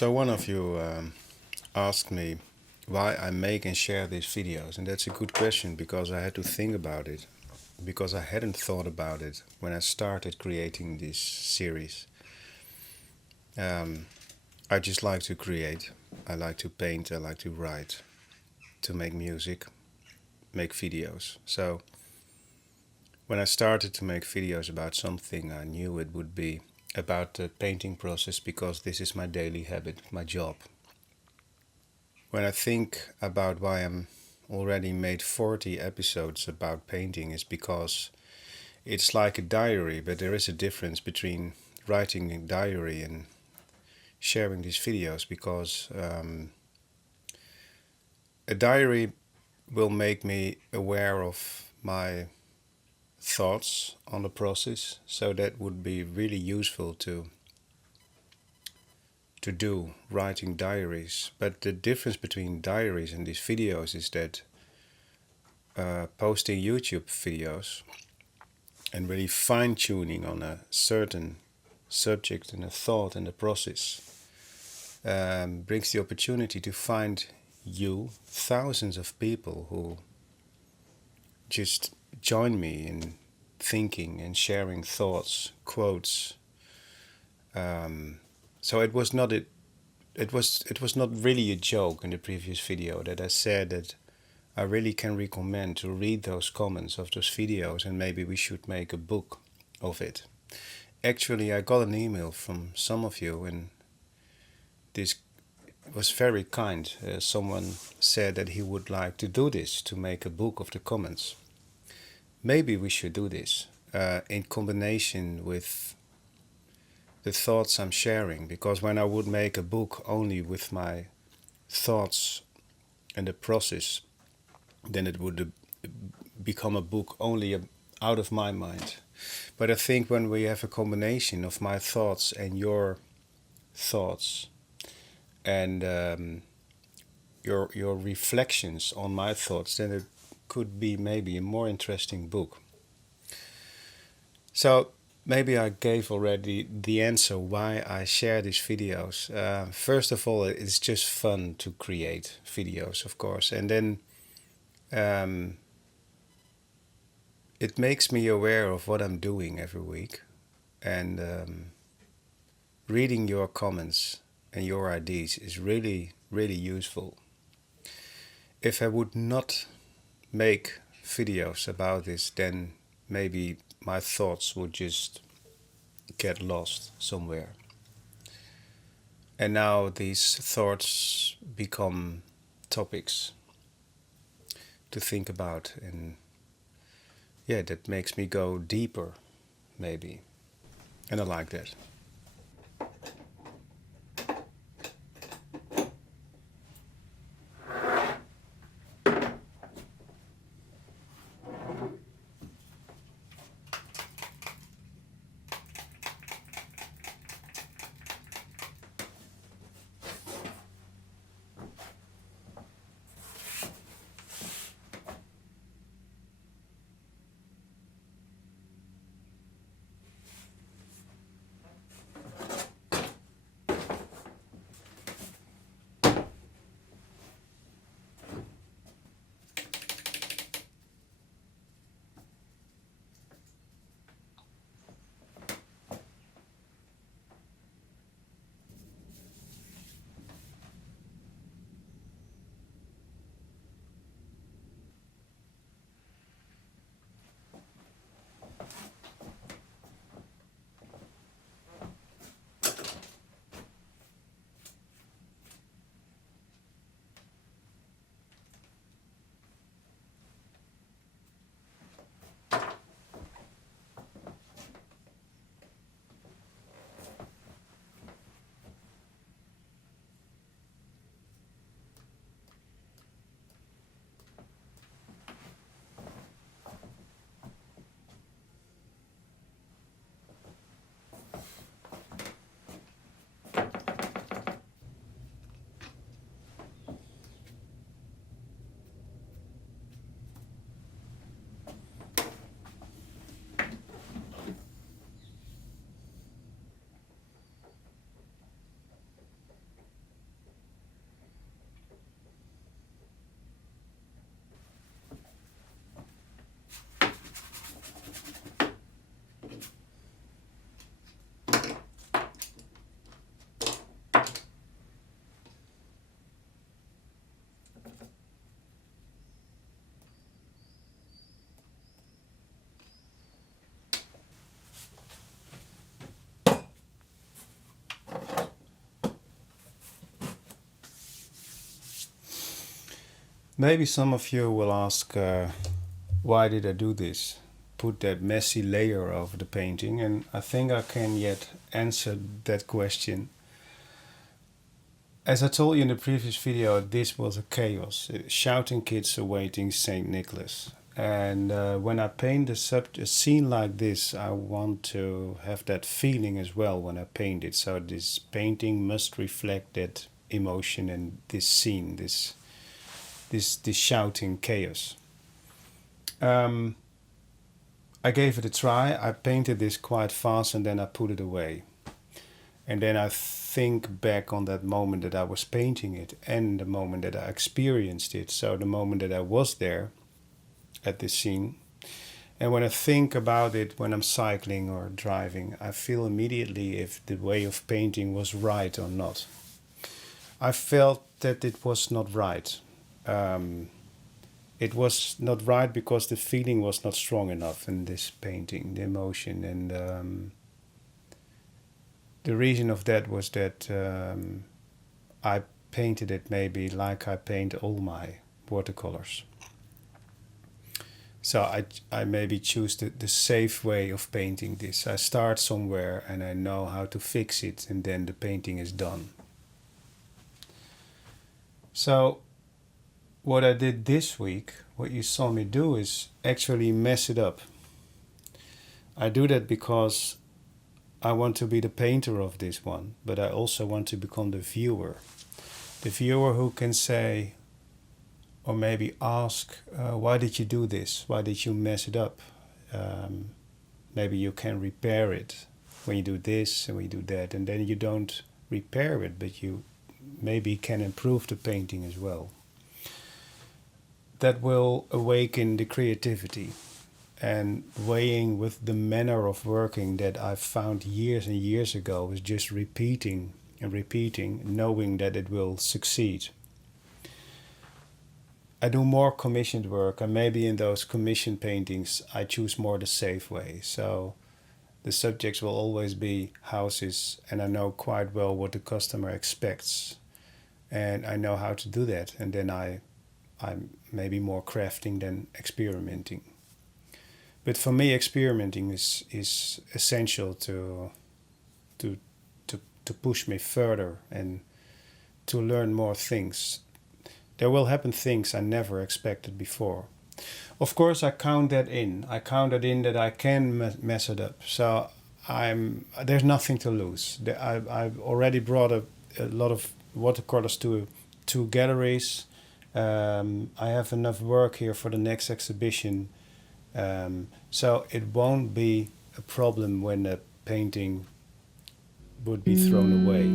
So one of you asked me why I make and share these videos, and that's a good question because I had to think about it because I hadn't thought about it when I started creating this series. I just like to create. I like to paint. I like to write, to make music, make videos. So when I started to make videos about something, I knew it would be about the painting process because this is my daily habit, my job. When I think about why I'm already made 40 episodes about painting is because it's like a diary, but there is a difference between writing a diary and sharing these videos because a diary will make me aware of my thoughts on the process, so that would be really useful to do writing diaries. But the difference between diaries and these videos is that posting YouTube videos and really fine tuning on a certain subject and a thought and a process brings the opportunity to find you, thousands of people who just join me in thinking and sharing thoughts, quotes. So it was not really a joke in the previous video that I said that I really can recommend to read those comments of those videos and maybe we should make a book of it. Actually, I got an email from some of you and this was very kind. Someone said that he would like to do this, to make a book of the comments. Maybe we should do this in combination with the thoughts I'm sharing, because when I would make a book only with my thoughts and the process, then it would become a book only out of my mind. But I think when we have a combination of my thoughts and your thoughts and your reflections on my thoughts, then it could be maybe a more interesting book. So maybe I gave already the answer why I share these videos. First of all, it's just fun to create videos, of course, and then um, it makes me aware of what I'm doing every week, and reading your comments and your ideas is really, really useful. If I would not make videos about this, then maybe my thoughts would just get lost somewhere. And now these thoughts become topics to think about, and yeah, that makes me go deeper, maybe. And I like that. Maybe some of you will ask, why did I do this? Put that messy layer over the painting, and I think I can yet answer that question. As I told you in the previous video, this was a chaos. Shouting kids awaiting St. Nicholas. And when I paint a scene like this, I want to have that feeling as well when I paint it. So this painting must reflect that emotion and this scene, this shouting chaos. I gave it a try. I painted this quite fast and then I put it away. And then I think back on that moment that I was painting it and the moment that I experienced it. So the moment that I was there at this scene. And when I think about it when I'm cycling or driving, I feel immediately if the way of painting was right or not. I felt that it was not right. It was not right because the feeling was not strong enough in this painting, the emotion. And the reason of that was that I painted it maybe like I paint all my watercolors. So I maybe choose the safe way of painting this. I start somewhere and I know how to fix it and then the painting is done. So what I did this week, what you saw me do, is actually mess it up. I do that because I want to be the painter of this one, but I also want to become the viewer. The viewer who can say, or maybe ask, why did you do this? Why did you mess it up? Maybe you can repair it when you do this and when you do that, and then you don't repair it, but you maybe can improve the painting as well. That will awaken the creativity and weighing with the manner of working that I found years and years ago was just repeating and repeating, knowing that it will succeed. I do more commissioned work, and maybe in those commissioned paintings I choose more the safe way. So the subjects will always be houses, and I know quite well what the customer expects, and I know how to do that. And then I'm maybe more crafting than experimenting. But for me, experimenting is essential to push me further and to learn more things. There will happen things I never expected before. Of course, I count that in. I count it in that I can mess it up. So there's nothing to lose. I've already brought a lot of watercolors to two galleries. I have enough work here for the next exhibition. So it won't be a problem when the painting would be thrown away.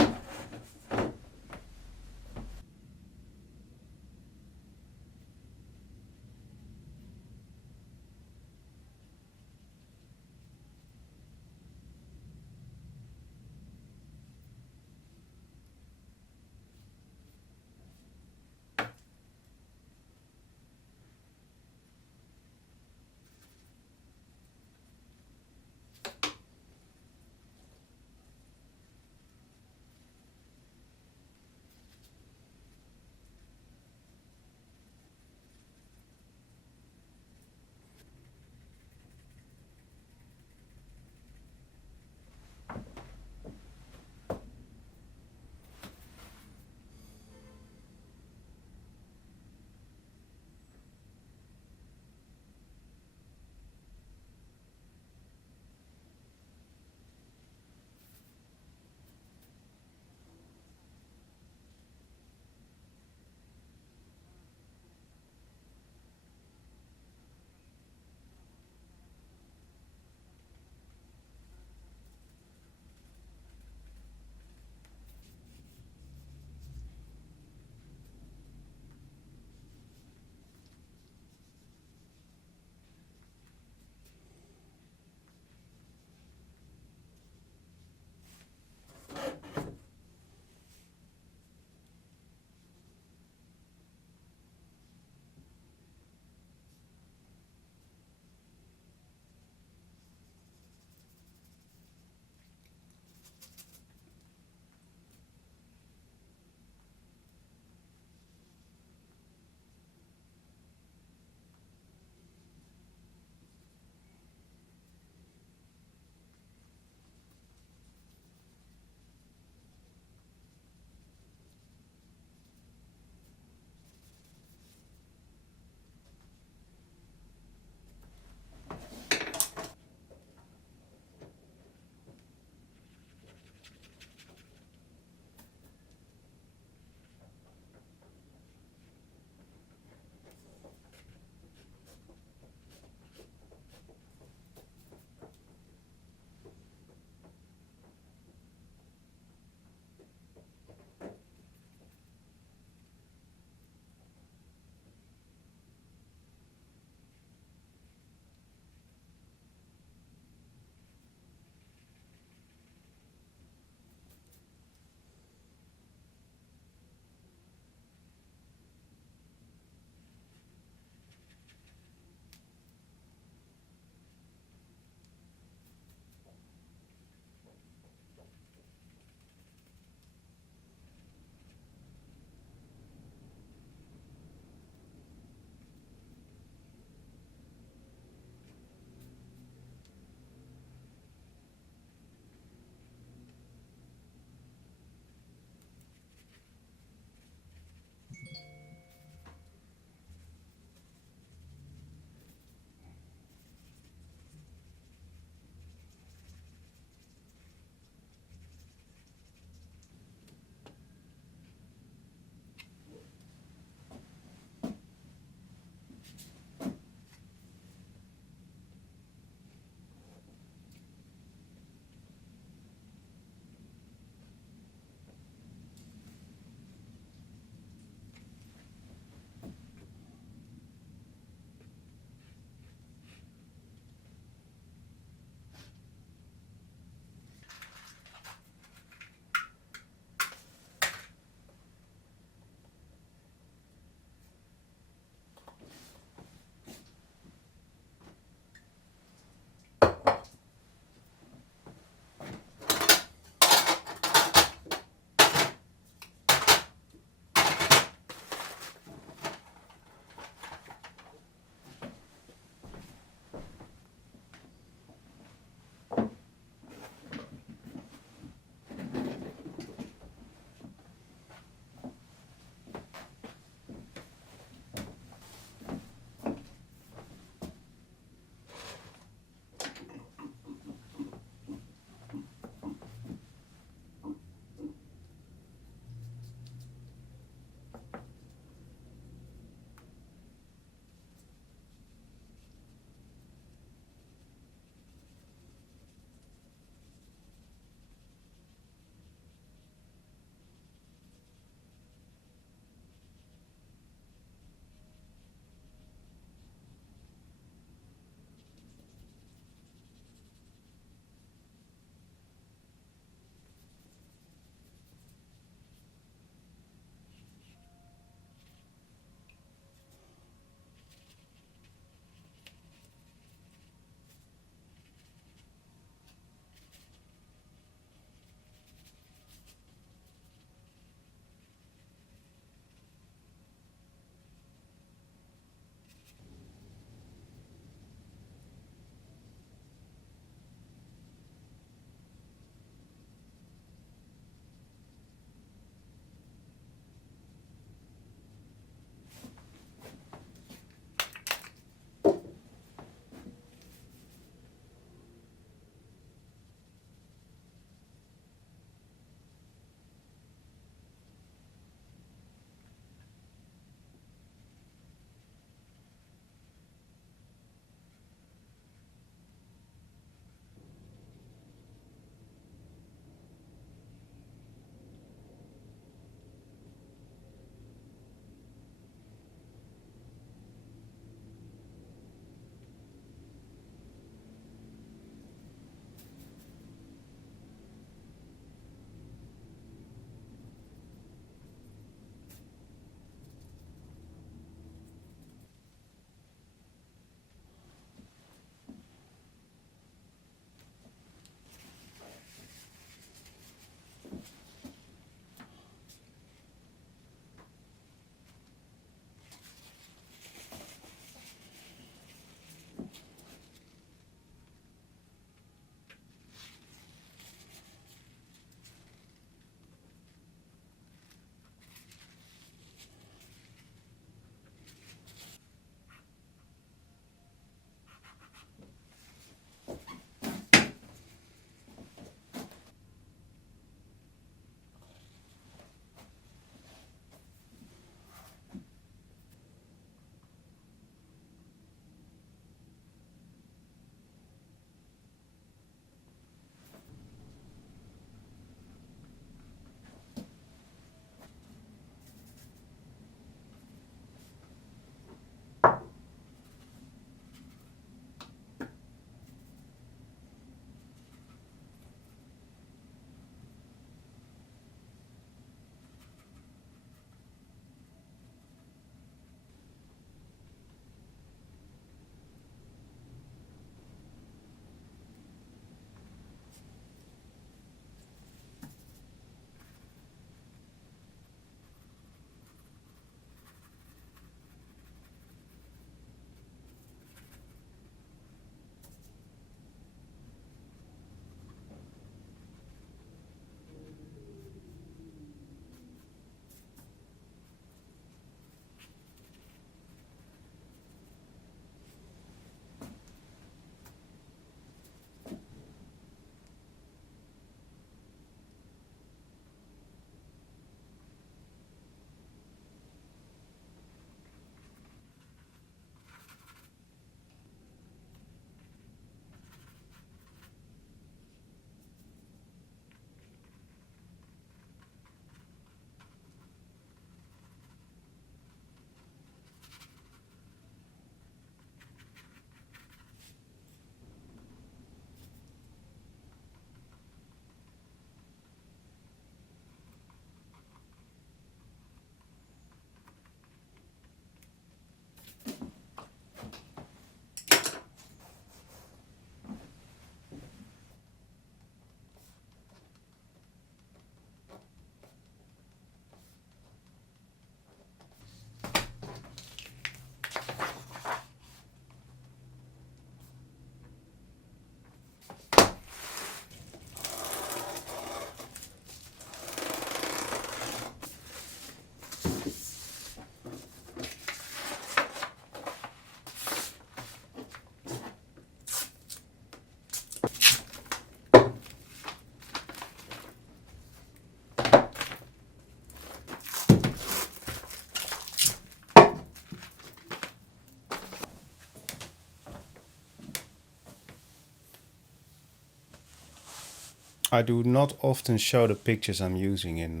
I do not often show the pictures I'm using in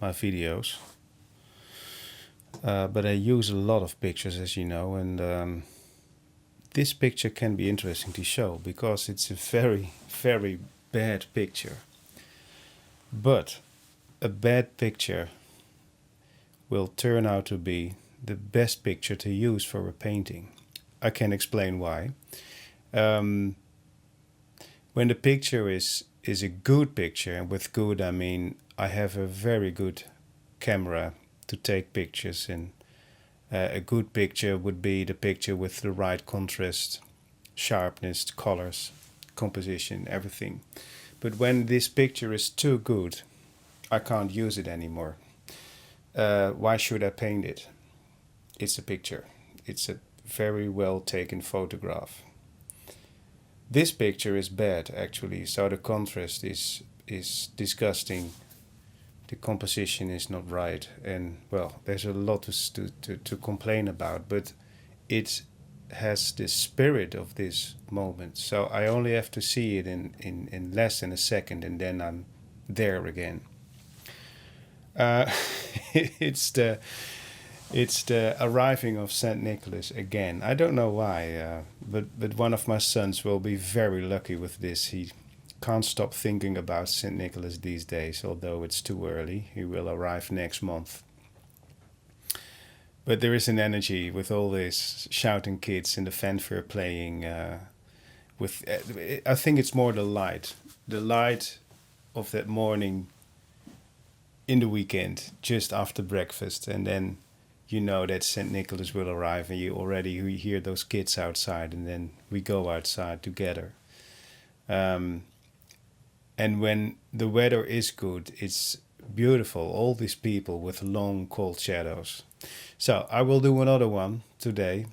my videos, but I use a lot of pictures, as you know, and this picture can be interesting to show because it's a very, very bad picture. But a bad picture will turn out to be the best picture to use for a painting. I can explain why. When the picture is a good picture, and with good I mean I have a very good camera to take pictures, and a good picture would be the picture with the right contrast, sharpness, colors, composition, everything. But when this picture is too good, I can't use it anymore. Why should I paint it? It's a picture. It's a very well taken photograph. This picture is bad, actually, so the contrast is disgusting. The composition is not right, and well, there's a lot to complain about, but it has the spirit of this moment. So I only have to see it in less than a second, and then I'm there again. It's the arriving of Saint Nicholas again. I don't know why, but one of my sons will be very lucky with this. He can't stop thinking about Saint Nicholas these days, although it's too early. He will arrive next month. But there is an energy with all these shouting kids and the fanfare playing. I think it's more the light of that morning in the weekend, just after breakfast, and then you know that St. Nicholas will arrive, and you hear those kids outside, and then we go outside together. And when the weather is good, it's beautiful. All these people with long, cold shadows. So I will do another one today.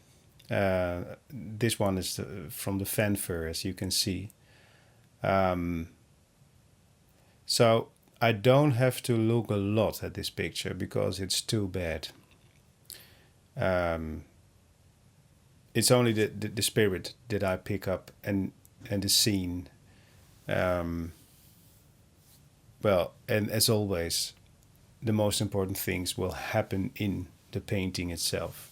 This one is from the fanfare, as you can see. So I don't have to look a lot at this picture because it's too bad. It's only the spirit that I pick up, and the scene. Well, and as always, the most important things will happen in the painting itself.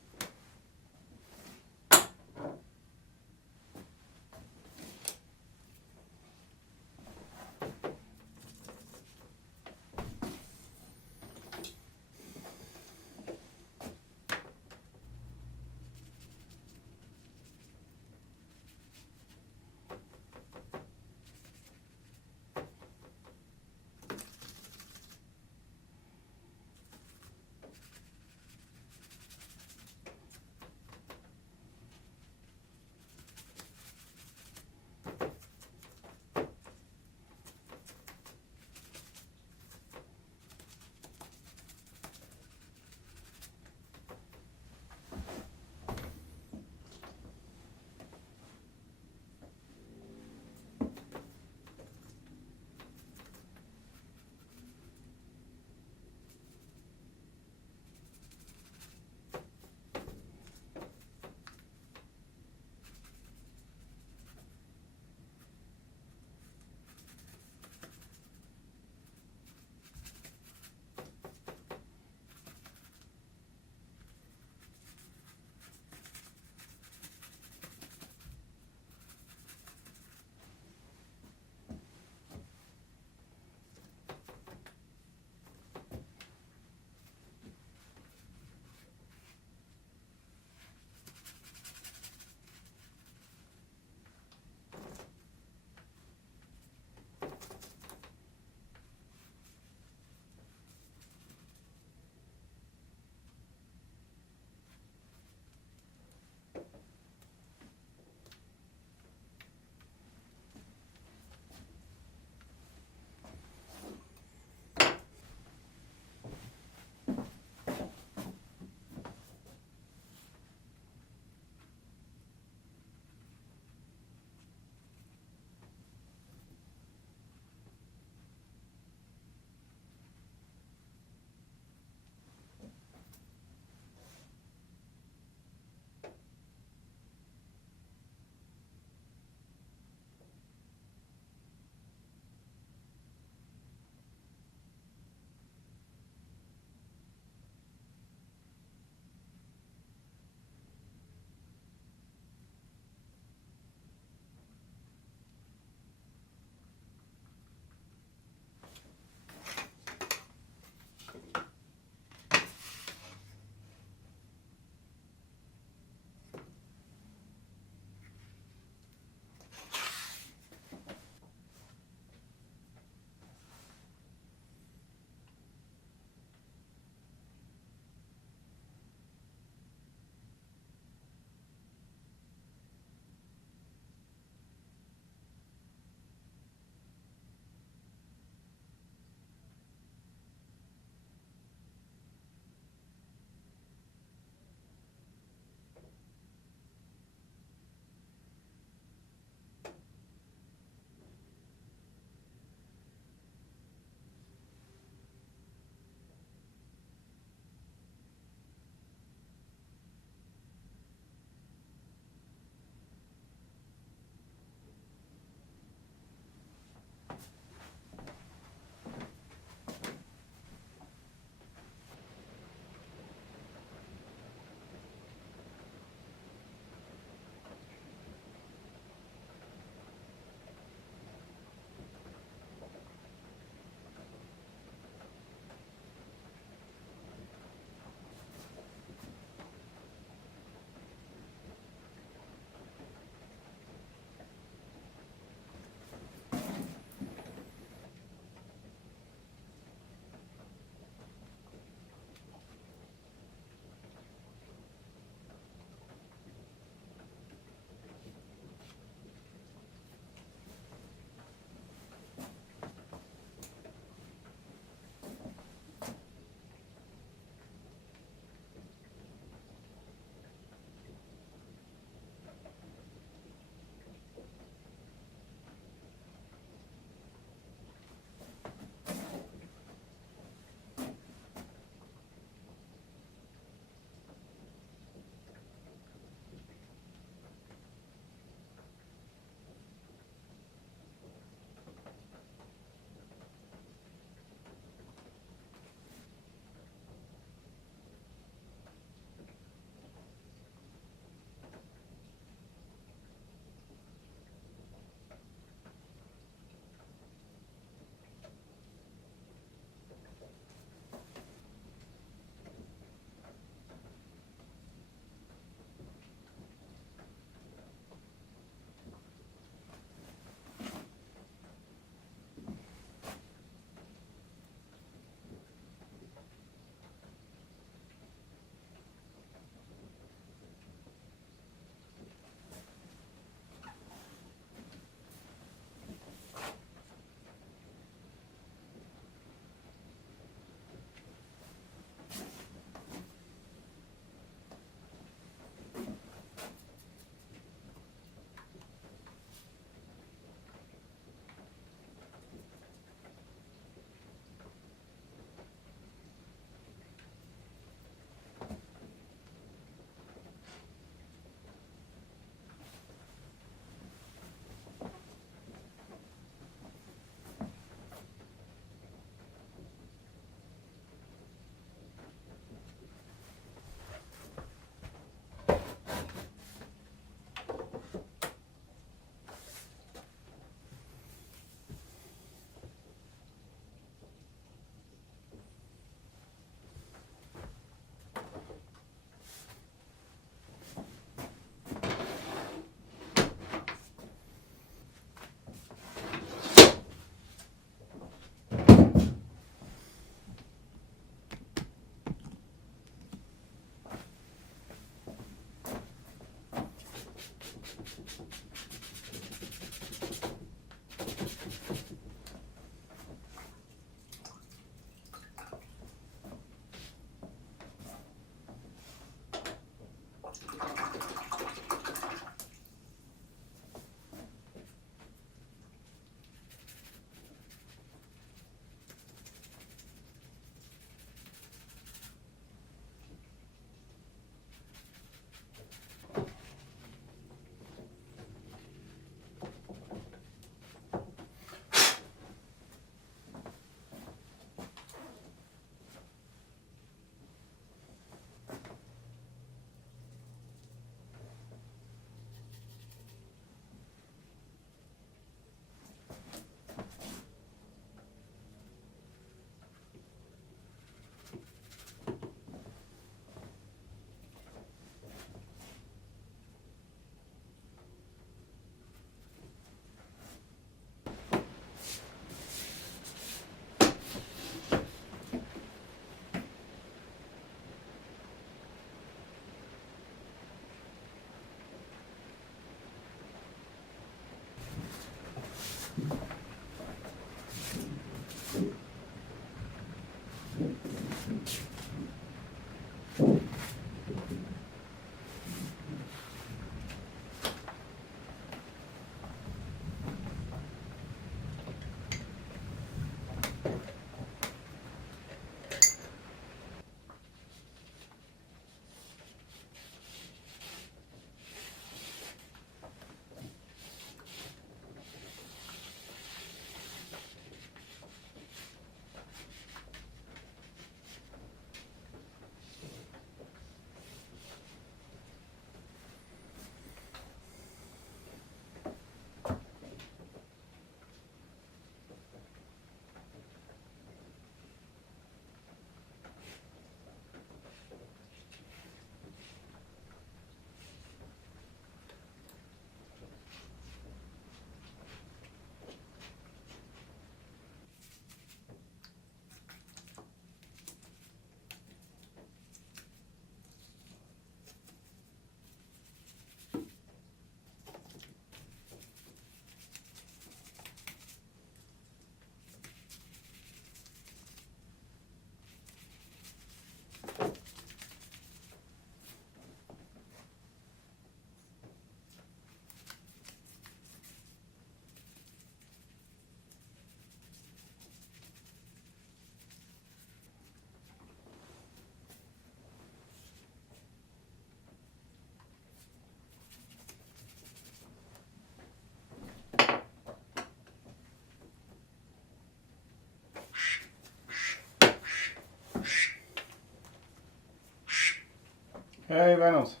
Hey Wijnand.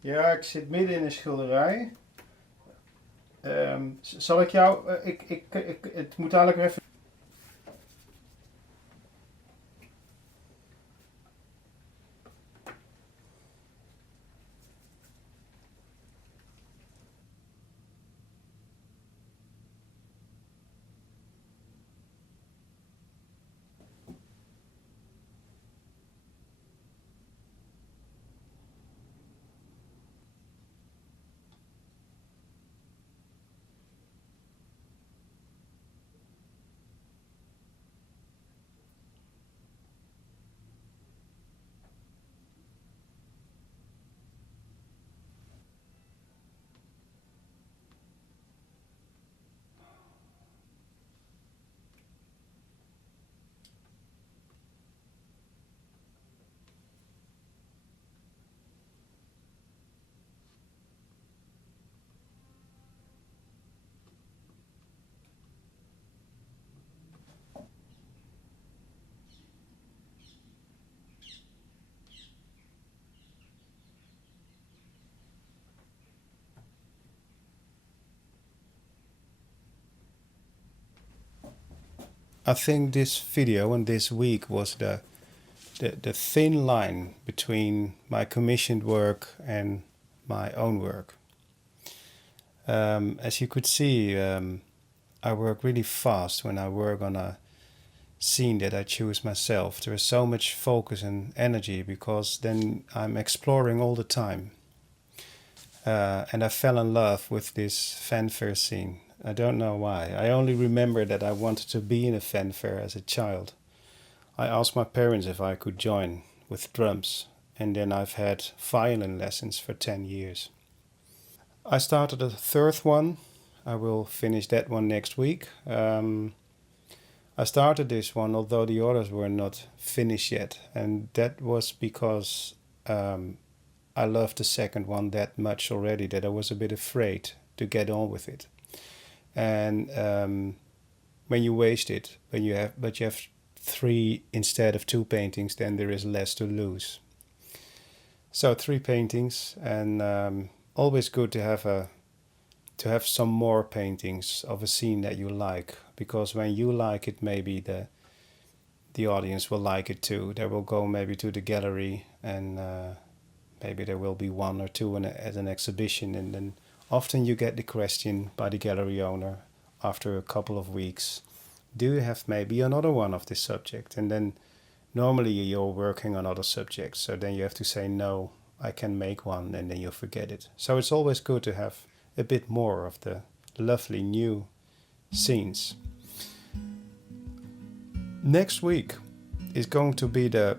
Ja, ik zit midden in een schilderij. Zal ik jou... het moet dadelijk weer even... I think this video and this week was the thin line between my commissioned work and my own work. As you could see, I work really fast when I work on a scene that I choose myself. There is so much focus and energy because then I'm exploring all the time. And I fell in love with this fanfare scene. I don't know why. I only remember that I wanted to be in a fanfare as a child. I asked my parents if I could join with drums, and then I've had violin lessons for 10 years. I started a third one. I will finish that one next week. I started this one although the others were not finished yet, and that was because I loved the second one that much already that I was a bit afraid to get on with it. And when you waste it, but you have 3 instead of 2 paintings, then there is less to lose. So 3 paintings, and always good to have some more paintings of a scene that you like, because when you like it, maybe the audience will like it too. They will go maybe to the gallery, and maybe there will be 1 or 2 at an exhibition, and then often you get the question by the gallery owner after a couple of weeks, do you have maybe another one of this subject? And then normally you're working on other subjects, so then you have to say, no, I can make one, and then you forget it. So it's always good to have a bit more of the lovely new scenes. Next week is going to be the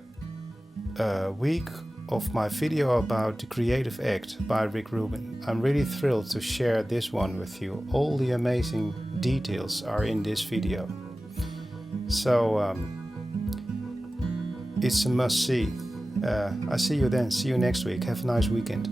week of my video about The Creative Act by Rick Rubin. I'm really thrilled to share this one with you. All the amazing details are in this video. So it's a must see. I see you then. See you next week. Have a nice weekend.